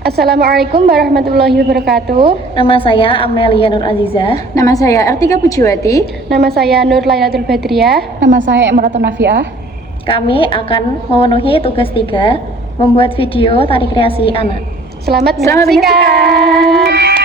Assalamualaikum warahmatullahi wabarakatuh. Nama saya Amelia Nur Aziza. Nama saya Artika Pujiwati. Nama saya Nur Lailatul Badriah. Nama saya Emratun Nafiah. Kami akan memenuhi tugas 3, membuat video tari kreasi anak. Selamat menyaksikan.